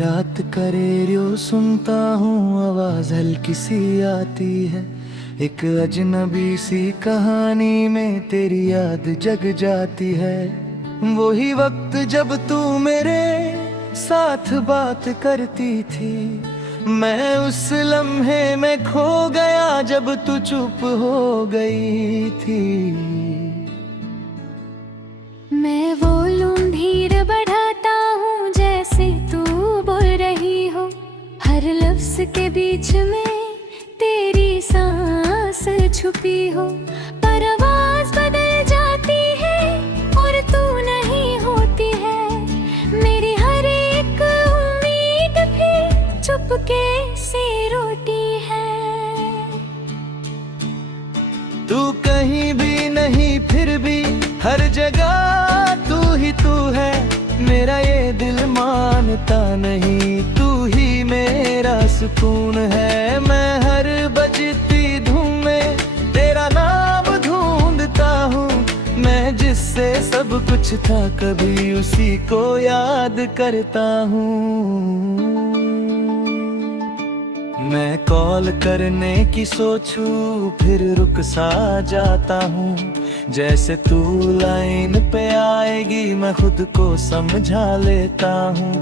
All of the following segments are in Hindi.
रात का रेडियो सुनता हूँ, आवाज हल्की सी आती है। एक अजनबी सी कहानी में तेरी याद जग जाती है। वही वक्त जब तू मेरे साथ बात करती थी, मैं उस लम्हे में खो गया जब तू चुप हो गई थी। मैं वॉल्यूम धीरे बढ़ाता हूँ जैसे तू बोल रही हो, हर लफ्ज के बीच में तेरी सांस छुपी हो। पर आवाज बदल जाती है और तू नहीं होती है। मेरी हर एक उम्मीद भी चुपके से रोती है। तू कहीं भी नहीं फिर भी हर जगह तू ही तू है। मेरा ये दिल मानता नहीं, तू ही मेरा सुकून है। मैं हर बजती धूम में तेरा नाम ढूंढता हूँ। मैं जिससे सब कुछ था कभी उसी को याद करता हूँ। मैं कॉल करने की सोचूं फिर रुक सा जाता हूँ। जैसे तू लाइन पे आएगी मैं खुद को समझा लेता हूँ।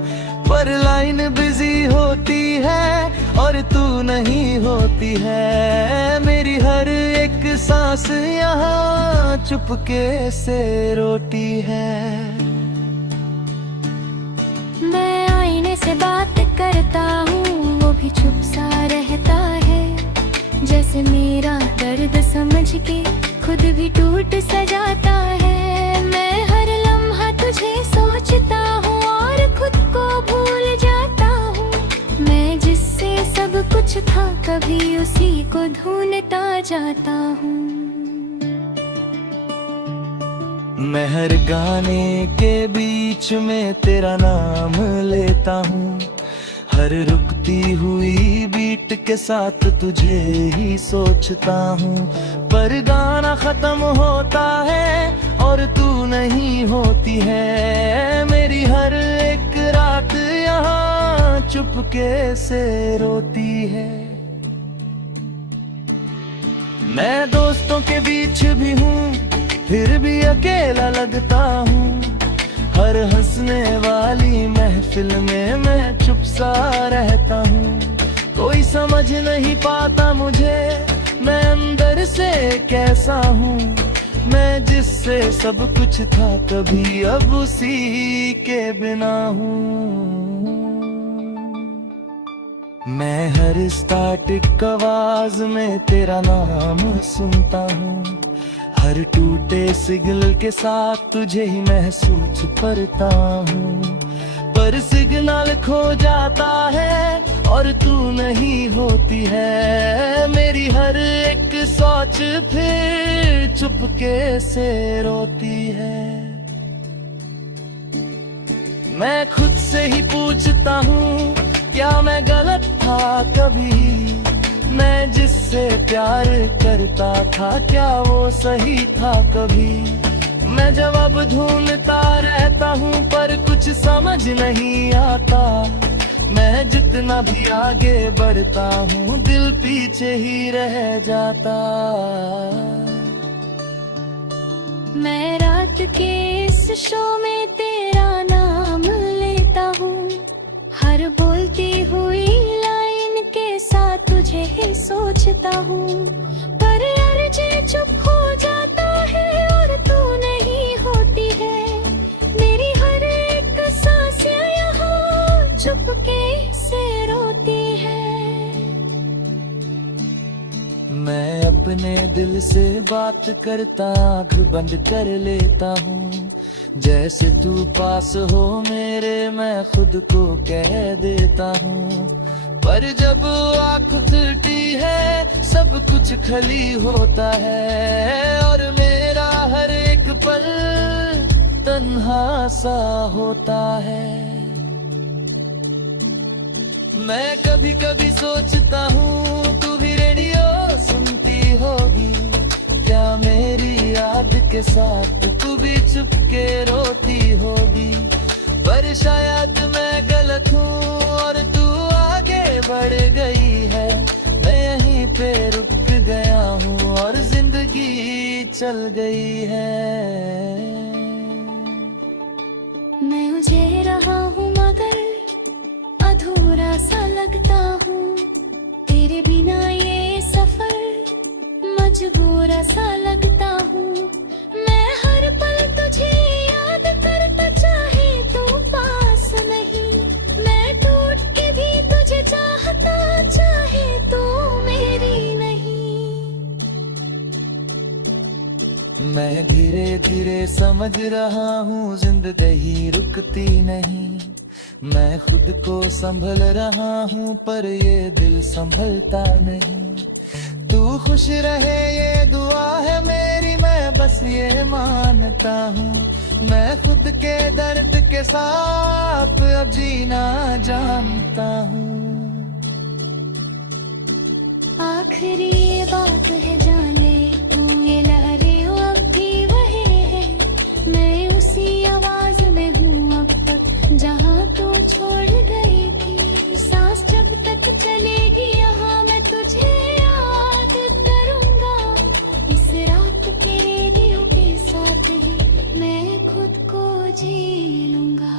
पर लाइन बिजी होती है और तू नहीं होती है। मेरी हर एक सांस यहाँ चुपके से रोती है। मैं आईने से बात करता हूँ, वो भी चुप सा रहता है। जैसे मेरा दर्द समझ के खुद भी टूट सा जाता है। मैं हर लम्हा तुझे सोचता हूँ और खुद को भूल जाता हूँ। मैं जिससे सब कुछ था कभी उसी को ढूंढता जाता हूँ। मैं हर गाने के बीच में तेरा नाम लेता हूँ। हर रुकती हुई बीट के साथ तुझे ही सोचता हूँ। पर गाना खत्म होता है और तू नहीं होती है। मेरी हर एक रात यहाँ चुपके से रोती है। मैं दोस्तों के बीच भी हूँ फिर भी अकेला लगता हूँ। हर हंसने वाली महफिल में मैं चुप सा रहता हूँ। कोई समझ नहीं पाता मुझे मैं अंदर से कैसा हूँ। मैं जिससे सब कुछ था कभी अब उसी के बिना हूँ। मैं हर स्टैटिक आवाज में तेरा नाम सुनता हूँ। हर टूटे सिग्नल के साथ तुझे ही महसूस करता हूँ। पर सिग्नल खो जाता है और तू नहीं होती है। मेरी हर एक सोच फिर चुपके से रोती है। मैं खुद से ही पूछता हूँ क्या मैं गलत था कभी। मैं जिससे प्यार करता था क्या वो सही था कभी। मैं जवाब ढूंढता रहता हूँ पर कुछ समझ नहीं आता। मैं जितना भी आगे बढ़ता हूँ दिल पीछे ही रह जाता। मैं रात के इस शो में तेरा नाम लेता हूँ। हर बोलती हुई लाइन के साथ तुझे ही सोचता हूँ। पर यार जे चुप हो जाता है और तू नहीं होती है। मेरी हर एक सांस यहाँ चुपके से रोती है। मैं अपने दिल से बात करता आँख बंद कर लेता हूँ। जैसे तू पास हो मेरे मैं खुद को कह देता हूँ। पर जब आँख खुलती है सब कुछ खाली होता है। और मेरा हर एक पल तन्हा सा होता है। मैं कभी कभी सोचता हूँ तू भी रेडियो सुनती होगी क्या। मेरी याद के साथ तू भी चुपके रोती होगी। पर शायद मैं गलत हूँ और तू आगे बढ़ गई है। मैं यहीं पे रुक गया हूँ और जिंदगी चल गई है। मैं उलझे रहा हूँ मगर अधूरा सा लगता हूँ, तेरे बिना ये सफर मजबूरा सा लगता हूँ। मैं हर पल तुझे याद करता, चाहे तू पास नहीं। मैं टूट के भी तुझे चाहता, चाहे तू मेरी नहीं। मैं धीरे धीरे समझ रहा हूँ जिंदगी रुकती नहीं। मैं खुद को संभल रहा हूँ पर ये दिल संभलता नहीं। तू खुश रहे ये दुआ है मेरी, मैं बस ये मानता हूँ। मैं खुद के दर्द के साथ अब जीना जानता हूँ। आखिरी ये बात है जाने तू, ये लहरें अब भी वही है। मैं उसी आवाज में हूँ अब तक जहाँ तू छोड़ गई थी। सांस जब तक चलेगी यहाँ मैं तुझे याद करूँगा। इस रात के रेडियो के साथ ही मैं खुद को जी लूँगा।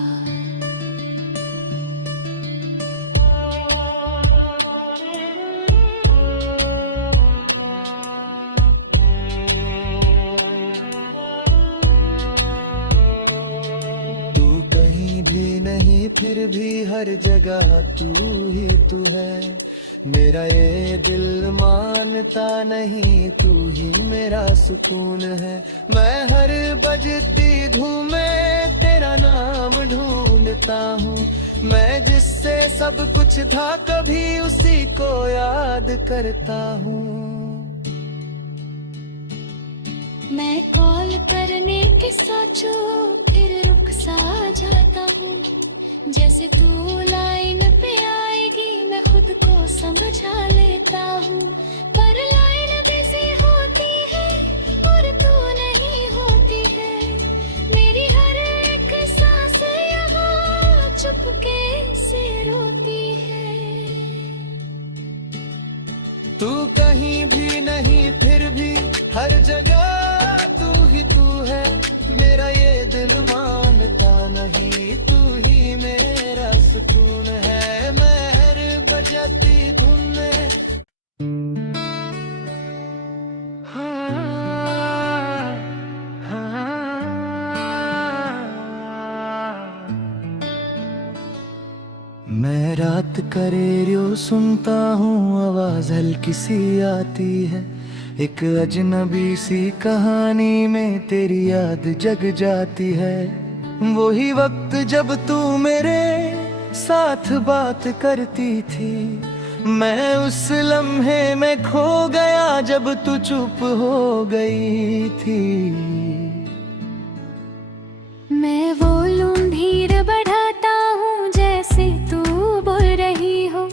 फिर भी हर जगह तू ही तू है। मेरा ये दिल मानता नहीं, तू ही मेरा सुकून है। मैं हर बजती धूम में तेरा नाम ढूंढता हूँ। मैं जिससे सब कुछ था कभी उसी को याद करता हूँ। मैं कॉल करने के सोचूं फिर रुक सा जाता हूँ। जैसे तू लाइन पे आएगी मैं खुद को समझा लेता हूँ। पर लाइन बिजी होती है और तू नहीं होती है। मेरी हर एक सांस यहाँ चुपके से रोती है। तू कहीं भी नहीं फिर भी हर जगह तू ही तू है। मेरा ये दिल मानता नहीं, तू ही मेरा सुकून है। मैं हर बजती धुन में मैं रात का रेडियो सुनता हूँ, आवाज हल्की सी आती है। एक अजनबी सी कहानी में तेरी याद जग जाती है। वही वक्त जब तू मेरे साथ बात करती थी। मैं उस लम्हे में खो गया जब तू चुप हो गई थी। मैं वॉल्यूम धीरे बढ़ाता हूँ जैसे तू बोल रही हो।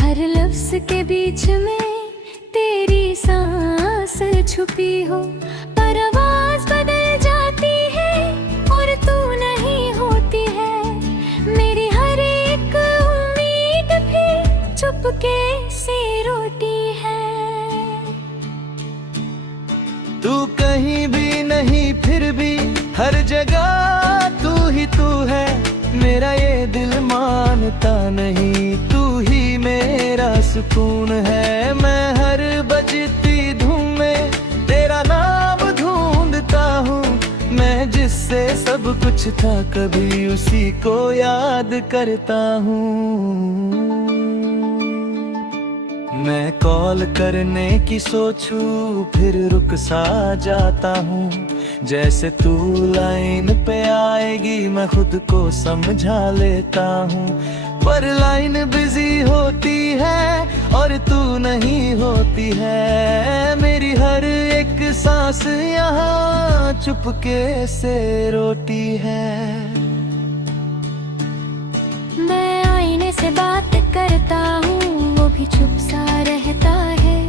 हर लफ्ज के बीच में तेरी सांस छुपी हो। पर आवाज बदल जाती है और तू नहीं होती है। मेरी हर एक उम्मीद भी चुपके से रोती है। तू कहीं भी नहीं फिर भी हर जगह तू ही तू है। मेरा ये दिल मानता नहीं, तू ही मेरा सुकून है। मैं हर बजती धूम में तेरा नाम ढूंढता हूँ। मैं जिससे सब कुछ था कभी उसी को याद करता हूँ। मैं कॉल करने की सोचूं फिर रुक सा जाता हूँ। जैसे तू लाइन पे आएगी मैं खुद को समझा लेता हूँ। पर लाइन बिजी होती है और तू नहीं होती है। मेरी हर एक सांस यहाँ चुपके से रोती है। मैं आईने से बात करता हूँ, वो भी चुप सा रहता है।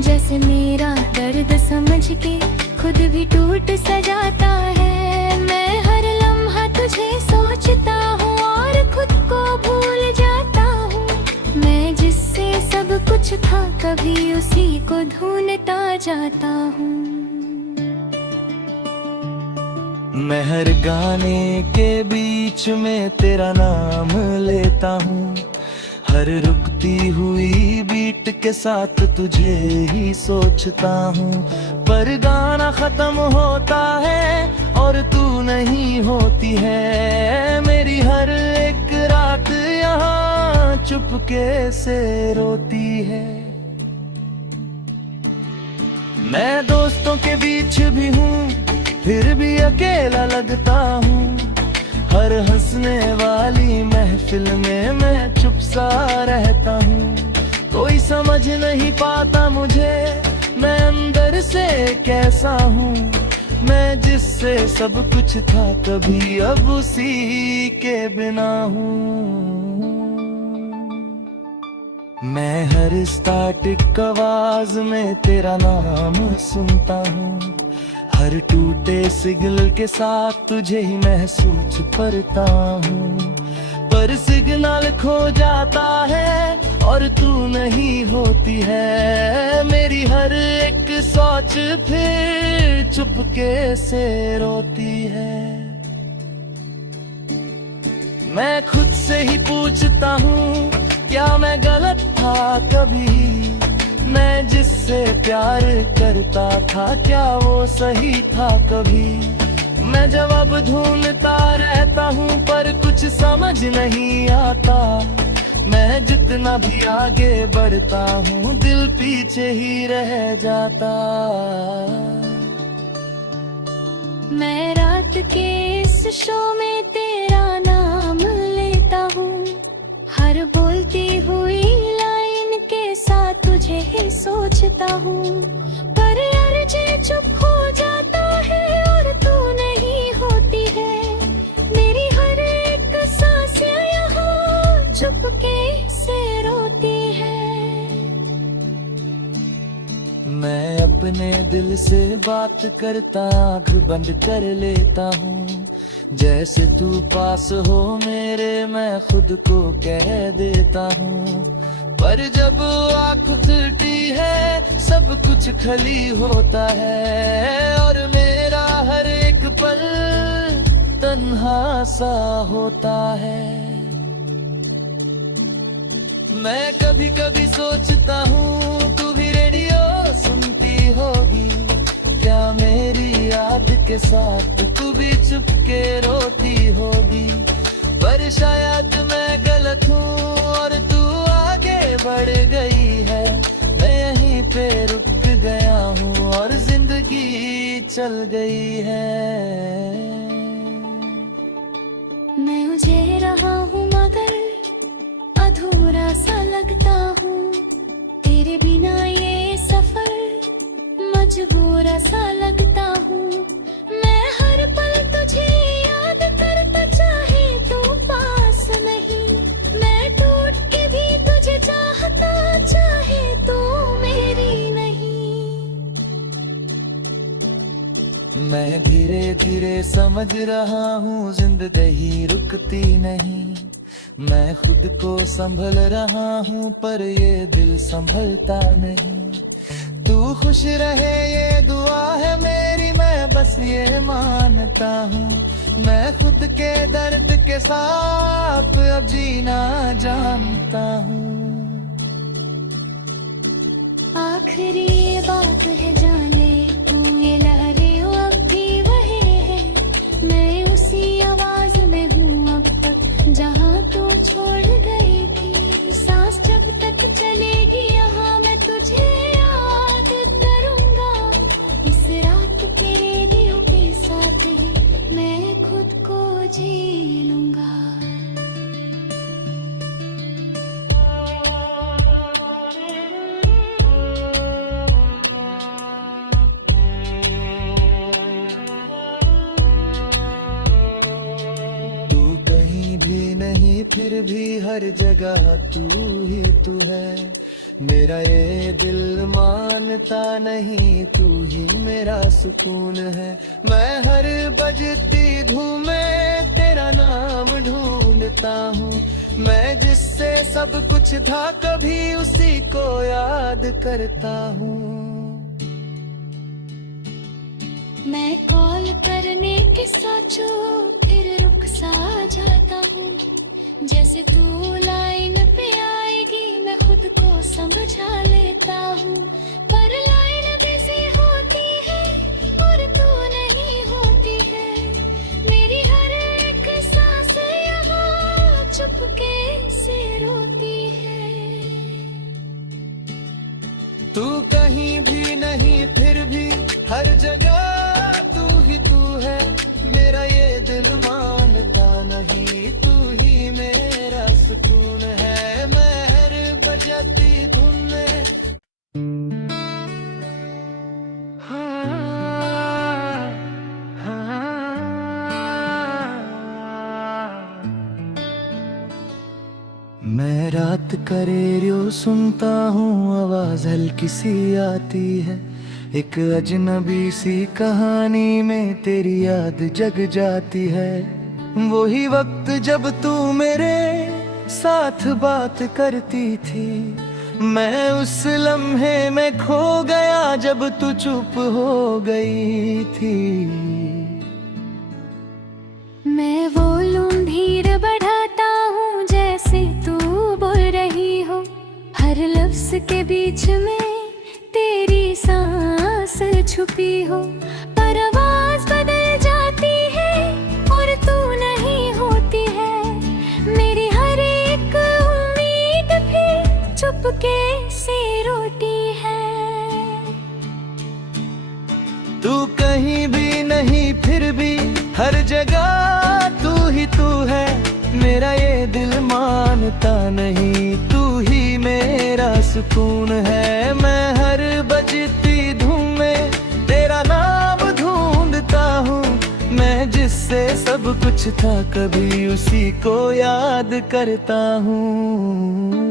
जैसे मेरा दर्द समझ के खुद भी टूट सा जाता है। मैं हर लम्हा तुझे तुझे सोचता हूँ और खुद को भूल जाता हूँ। मैं जिससे सब कुछ था कभी उसी को ढूंढता जाता हूँ। मैं हर गाने के बीच में तेरा नाम लेता हूँ, हर रुकती हुई बीट के साथ तुझे ही सोचता हूँ। पर गाना खत्म होता है और तू नहीं होती है, मेरी हर एक रात यहाँ चुपके से रोती है। मैं दोस्तों के बीच भी हूँ फिर भी अकेला लगता हूँ, हर हंसने वाली महफिल में मैं चुप सा रहता हूँ। कोई समझ नहीं पाता मुझे मैं अंदर से कैसा हूँ, मैं जिससे सब कुछ था कभी अब उसी के बिना हूँ। मैं हर स्टैटिक आवाज में तेरा नाम सुनता हूँ, हर टूटे सिग्नल के साथ तुझे ही महसूस करता हूँ। पर सिग्नल खो जाता है और तू नहीं होती है, मेरी हर एक सोच फिर चुपके से रोती है। मैं खुद से ही पूछता हूँ क्या मैं गलत था कभी, मैं जिससे प्यार करता था क्या वो सही था कभी। मैं जवाब ढूंढता रहता हूँ पर कुछ समझ नहीं आता, मैं जितना भी आगे बढ़ता हूँ दिल पीछे ही रह जाता। मैं रात के इस शो में तेरा नाम लेता हूँ, हर बोलती हुई लाइन के साथ तुझे ही सोचता हूँ। पर यार जे चुप हो जाता है और तू नहीं होती है, मेरी हर एक सांस यहाँ चुपके से रोती है। मैं अपने दिल से बात करता आँख बंद कर लेता हूँ, जैसे तू पास हो मेरे मैं खुद को कह देता हूँ। पर जब आँख खुलती है सब कुछ खाली होता है और मेरा हर एक पल तन्हा सा होता है। मैं कभी कभी सोचता हूँ तू भी रेडियो सुनती होगी क्या, मेरी याद के साथ तू भी चुपके रोती होगी। पर शायद मैं गलत हूँ और तू आगे बढ़ गई है, मैं यहीं पे रुक गया हूँ और जिंदगी चल गई है। मैं मुझे रहा हूँ मगर अधूरा सा लगता हूँ, तेरे बिना ये सफर मजबूरा सा लगता हूँ। मैं हर पल तुझे याद करता चाहे तू पास नहीं, मैं टूट के भी तुझे चाहता चाहे तू मेरी नहीं। मैं धीरे धीरे समझ रहा हूँ जिंदगी रुकती नहीं, मैं खुद को संभल रहा हूँ पर ये दिल संभलता नहीं। तू खुश रहे ये दुआ है मेरी, मैं बस ये मानता हूँ, मैं खुद के दर्द के साथ अब जीना जानता हूँ। आखिरी बात है जाने तू ये लहरें अब भी वही है, मैं उसी आवाज में हूँ अब तक जहाँ तू छोड़ गई थी। सांस जब तक चलेगी यहाँ मैं तुझे याद करूँगा, इस रात के रेडियो के साथ ही मैं खुद को जी लूँगा। फिर भी हर जगह तू ही तू है, मेरा ये दिल मानता नहीं, तू ही मेरा सुकून है। मैं हर बजती धूम में तेरा नाम ढूंढता हूँ। मैं जिससे सब कुछ था कभी उसी को याद करता हूँ। मैं कॉल करने की सोचूं फिर रुक सा जाता हूँ। जैसे तू लाइन पे आएगी मैं खुद को समझा लेता हूँ। पर लाइन बिजी होती है और तू नहीं होती है। मेरी हर एक सांस यहाँ चुपके से रोती है। तू कहीं भी नहीं फिर भी हर जगह तू ही तू है। मेरा ये दिल मानता नहीं, तू ही मेरा सुकून है। मैं हर बजती धुन में मैं रात का रेडियो सुनता हूँ, आवाज हल्की सी आती है। एक अजनबी सी कहानी में तेरी याद जग जाती है। वही वक्त जब तू मेरे साथ बात करती थी, मैं उस लम्हे में खो गया जब तू चुप हो गई थी। मैं वॉल्यूम धीरे बढ़ाता हूँ जैसे तू बोल रही हो। हर लफ्ज के बीच में तेरी सांस छुपी हो। पर आवाज बदल जाती है और तू नहीं होती है। मेरी हर एक उम्मीद भी चुपके से रोती है। तू कहीं भी नहीं फिर भी हर जगह तू ही तू है। मेरा ये दिल मानता नहीं, तू ही मेरा सुकून है। मैं हर बजती धूम में तेरा नाम ढूंढता हूँ। मैं जिससे सब कुछ था कभी उसी को याद करता हूँ।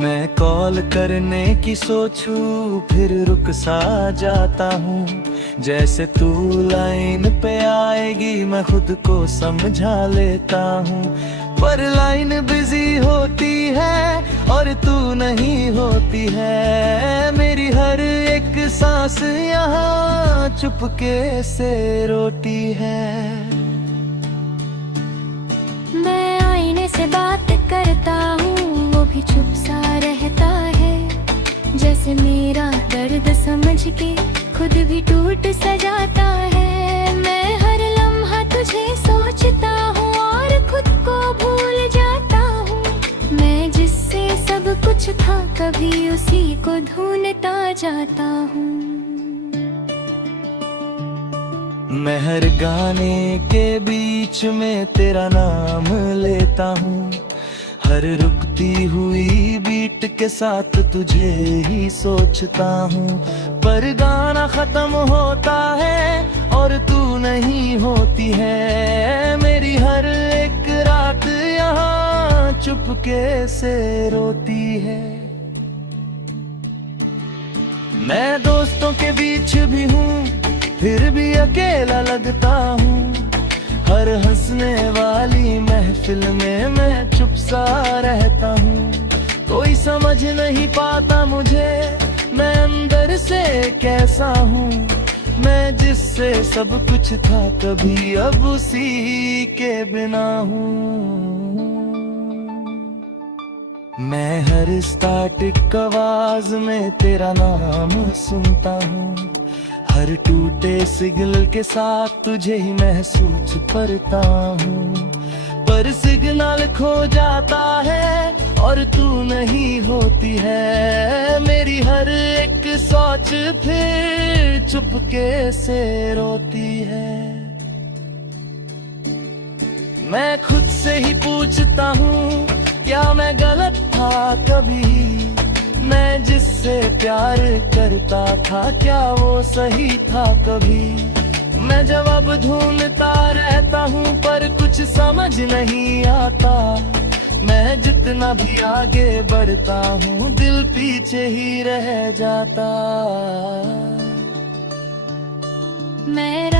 मैं कॉल करने की सोचूं फिर रुक सा जाता हूँ। जैसे तू लाइन पे आएगी मैं खुद को समझा लेता हूँ। पर लाइन बिजी होती है और तू नहीं होती है। मेरी हर एक सांस यहाँ चुपके से रोती है। मैं आईने से बात करता हूँ वो भी चुप सा रहता है। जैसे मेरा दर्द समझ के खुद भी टूट सा जाता है। मैं हर लम्हा तुझे सोचता हूँ और खुद को भूल जाता हूँ। मैं जिससे सब कुछ था कभी उसी को ढूंढता जाता हूँ। मैं हर गाने के बीच में तेरा नाम लेता हूँ। हर रुकती हुई बीट के साथ तुझे ही सोचता हूँ। पर गाना खत्म होता है और तू नहीं होती है। मेरी हर एक रात यहाँ चुपके से रोती है। मैं दोस्तों के बीच भी हूँ फिर भी अकेला लगता हूँ। हर हंसने वाली महफिल में मैं चुप सा रहता हूँ। कोई समझ नहीं पाता मुझे मैं अंदर से कैसा हूँ। मैं जिससे सब कुछ था कभी अब उसी के बिना हूँ। मैं हर स्टैटिक आवाज में तेरा नाम सुनता हूँ। हर टूटे सिग्नल के साथ तुझे ही महसूस करता हूँ। पर सिग्नल खो जाता है और तू नहीं होती है। मेरी हर एक सोच फिर चुपके से रोती है। मैं खुद से ही पूछता हूँ क्या मैं गलत था कभी। मैं जिससे प्यार करता था क्या वो सही था कभी। मैं जवाब ढूंढता रहता हूँ पर कुछ समझ नहीं आता। मैं जितना भी आगे बढ़ता हूँ दिल पीछे ही रह जाता। मैं